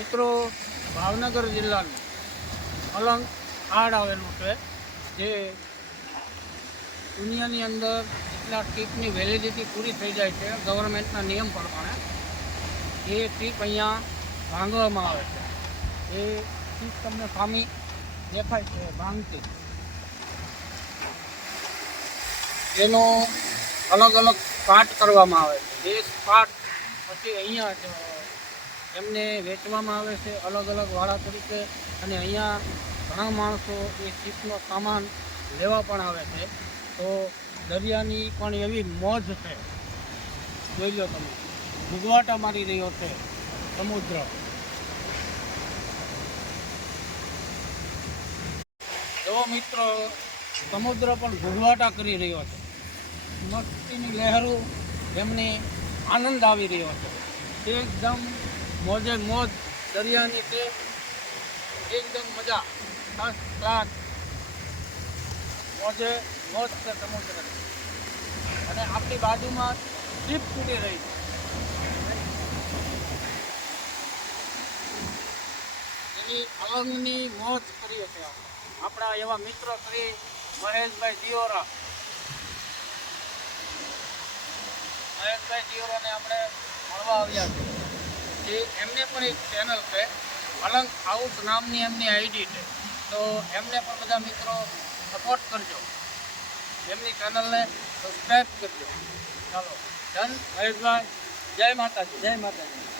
મિત્રો, ભાવનગર જિલ્લાનું અલંગ આડ આવેલું છે, જે દુનિયાની અંદર જેટલા ટીપની વેલિડિટી પૂરી થઈ જાય છે ગવર્મેન્ટના નિયમ પ્રમાણે, એ ટીપ અહીંયા ભાંગવામાં આવે છે. એ ટીપ તમને સામી દેખાય છે, ભાંગતી. એનો અલગ અલગ પાર્ટ કરવામાં આવે છે. એ પાર્ટ પછી અહીંયા જ એમને વેચવામાં આવે છે અલગ અલગ વાળા તરીકે. અને અહીંયા ઘણા માણસો એ શીપનો સામાન લેવા પણ આવે છે. તો દરિયાની પણ એવી મોજ છે. જોઈ લો તમે. ભૂગવાટા મારી રહ્યો છે. સમુદ્ર. જો મિત્રો, સમુદ્ર પણ ભૂગવાટા કરી રહ્યો છે. મસ્તીની લહેરો એમને આનંદ આવી રહ્યો છે. એકદમ મોજે મોજ, દરિયાની તે એકદમ મજા. ફર્સ્ટ ક્લાસ મોજે મોજ છે સમુદ્ર અને આપણી બાજુમાં જીપ તૂટી રહી છે. એની અલંગની મોજ કરીએ છીએ આપણે. એવા મિત્રો શ્રી મહેશભાઈ દિયોરા. મહેશભાઈ જીવરોને આપણે મળવા આવ્યા છે એમને પણ એક ચેનલ છે, અલંગ હાઉસ નામની એમની આઈડી છે. તો એમને પણ બધા મિત્રો સપોર્ટ કરજો. એમની ચેનલને સબસ્ક્રાઈબ કરજો. ચાલો, ધન મહેશભાઈ જય માતાજી. જય માતાજી.